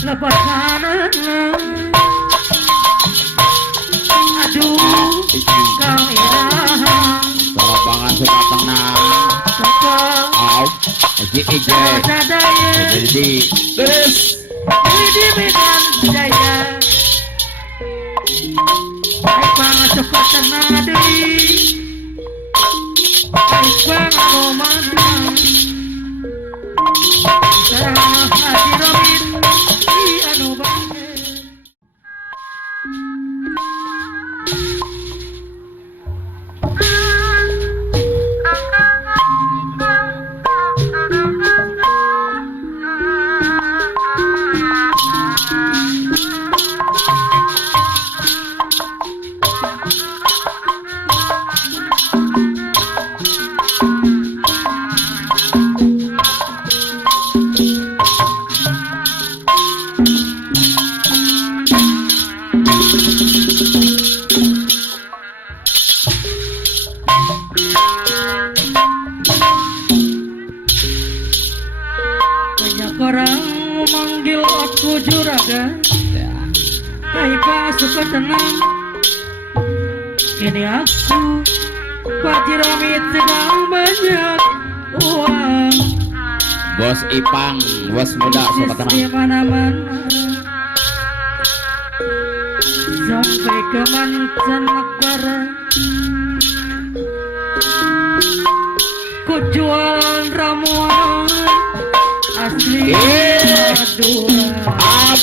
lepas kanan. Aduh kau iraha Lapangan suka tenang. Out. Ije. Jadi terus. di Medan Jaya. Baik banget suka tenang deui. Baik banget romantis. Sarang hati Robin di anu banget. Banyak orang memanggil aku juragan, Kaipa suka tenang. Kini aku Pak Jiromit sedang banyak uang. Bos Ipang, bos muda suka di tenang. mana-mana, sampai ke mancanegara. Ku jualan ramuan asli Madura. Up.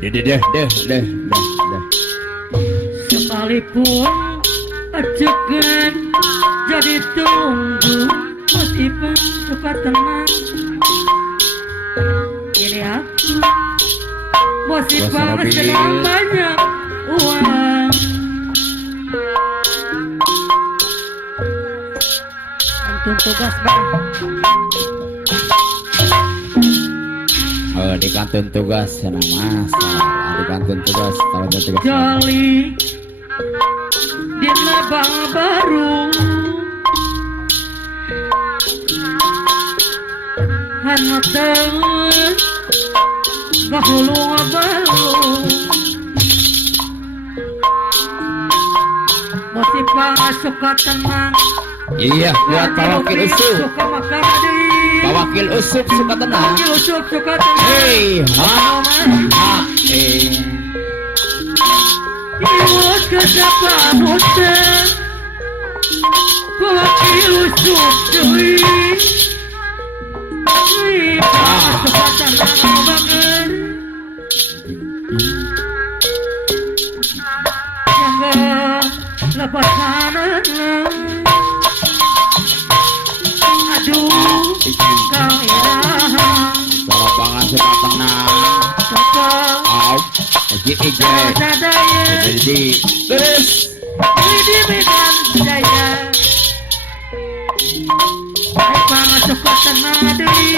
Deh. Sekalipun ajakan jadi tunggu, meskipun suka tenang. Ini aku masih Robin. sedang banyak uang. Antum tugas bang. Oh, di kantin tugas senang masalah. Di kantin tugas kalau ada tugas. Jali di Lebang Baru, hanatan bahulu ngabalu. Masih suka tenang. Iya, buat Pak Wakil Usup. Suka makan deui. Pak Wakil Usup suka tenang. Wakil Usup suka tenang. Hei, Iwas kedapan hotel Wakil Usup deui. Suka tenang banget. Jangan lepas kanan. Aduh kau iraha lapangan suka tenang. Out. Ije. Jadi terus. di Medan Jaya. Baik banget suka tenang deui.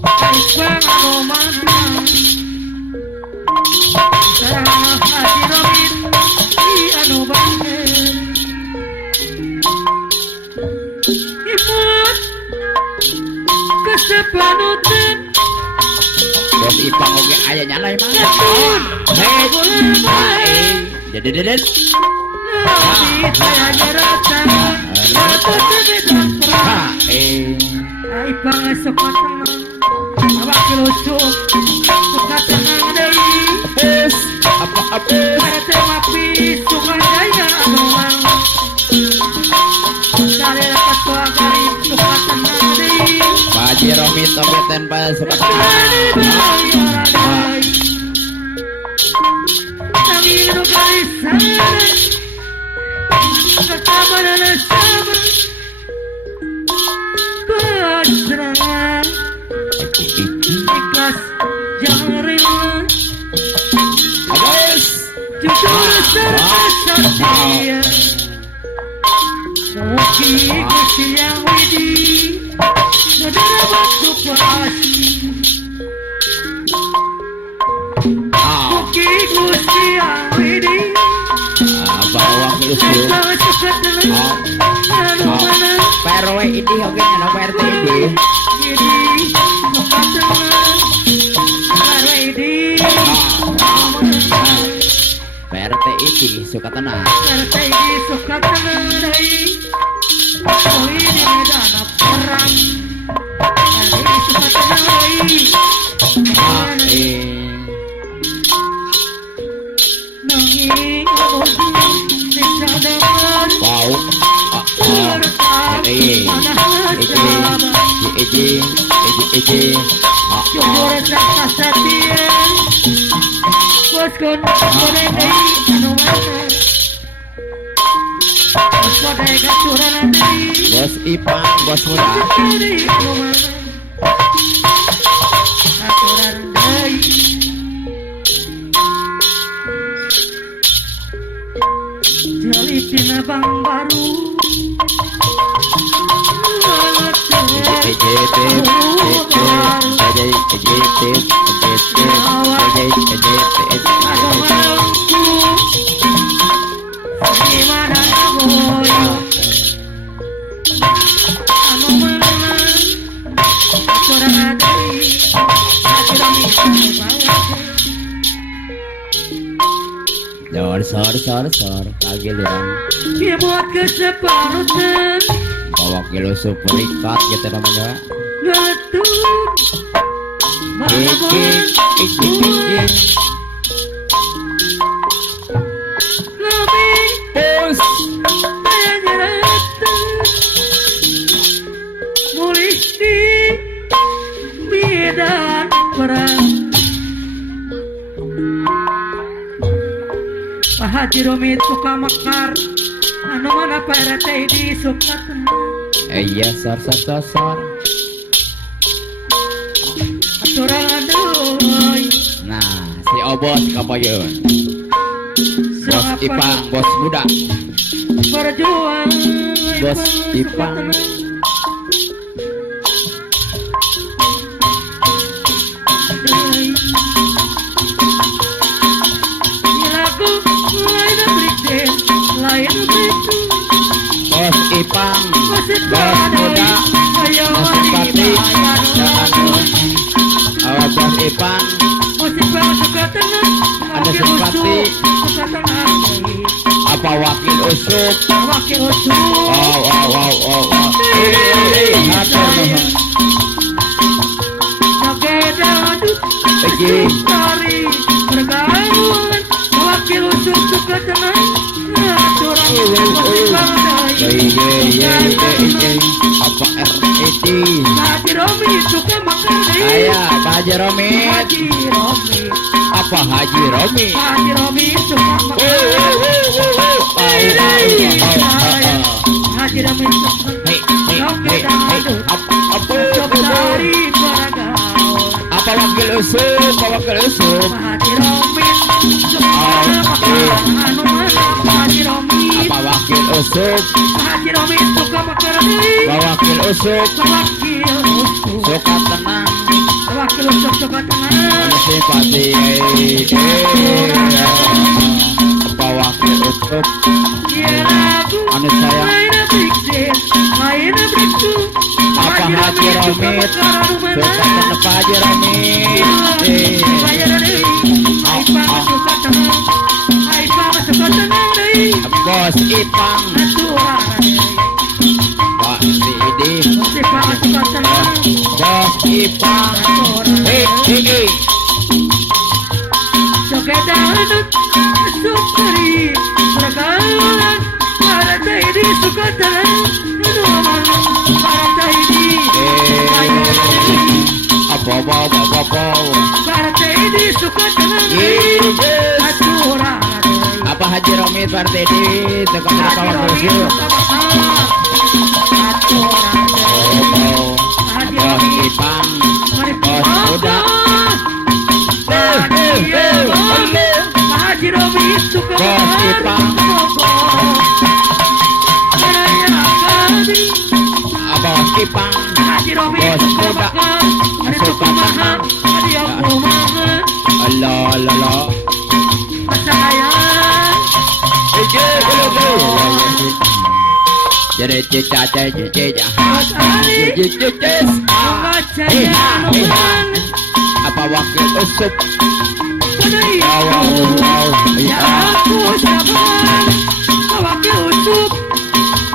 Baik banget romantis. Sarang hati Robin di anu banget. Imut kesepanutan Bos Ipang oke aya nyala emang. ketun. Jadi Lebih saya nyerasa Satu sebidang perang. Ai bang suka tenang. Wakil Usup suka tenang deui. apa Parete mapi sungai jaya doang. Dari ketua garip suka tenang deui. Pak Jiromit omiten Pak suka Dari tenang. doy Nanginu garisan Kesabar dan sabar Pasrah Ikhlas jangan rela. Abis. Jujur serta setia. Mugi Gusti Yang Widi Saudara waktu pasti. Mugi Gusti Yang Widi Pak Wakil Usup. Saudara suka tenang. Mana PRW ini oke, anak PRT ini. Jadi Iji suka tenang. Partai di suka tenang Koi di medan perang Partai suka tenang Nangi odu bisa dapat Wow. Iji. Jujur saksa satien Bos kon kodai anu mana Bos kodai katuran adai Bos Ipang, bos muda. Kodai anu mana Katuran dai Jalitina bang baru Sor kagiliran Dia buat keseparutan bawa kilo superikat gitu namanya. Ngetuk Iji Lebih bos Kayaknya datang Mulih di medan perang Pak Haji Romit suka makar Anu mana partai di suka tenang iya sor Aturan doi nah si obos kapoyeun bos Ipang bos muda Berjuang bos Ipang bos Ipang bos muda simpati bos Ipang ada simpati apa wakil usup hatur nuhun apa RET Haji Romi suka makan aya Pak Haji Romi apa Haji Romi Haji Romi suka makan Haji Romi apa wakil usup Haji Romi Haji Romi apa wakil usup Haji Romi suka makan wakil usup Wakil suka tenang Wakil usup suka tenang simpati apa wakil usup anu sayang apa Haji Romit suka tenang Pak Haji Romit bos Ipang Pak Sidi bos Ipang apa Haji Romit partai di tekan berapa waktu bos Ipang bos muda Haji Romi suka bos Ipang apa bos Ipang bos muda suka tenang Allah jadi caca apa wakil usup deui wow. ya aku sabar awake usuk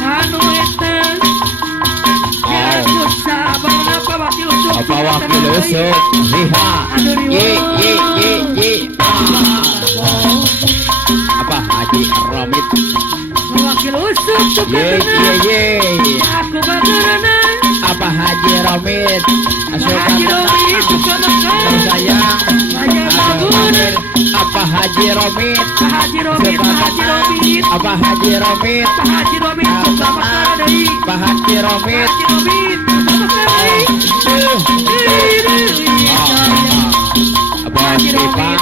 anu eta ya aku sabar apa wakil usuk Apa wakil usuk lihat ye apa Haji Romit wakil usuk suka ye aku bagana apa Haji Romit Haji Romi suka makan sayang Haji bagus apa Haji Romit Haji Romi apa Haji Romit Haji Romi suka makan deui Pak Haji Romit Haji Romi suka makan deui Bos Ipang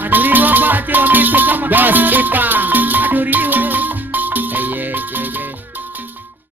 Haji Romi suka makan Bos Ipang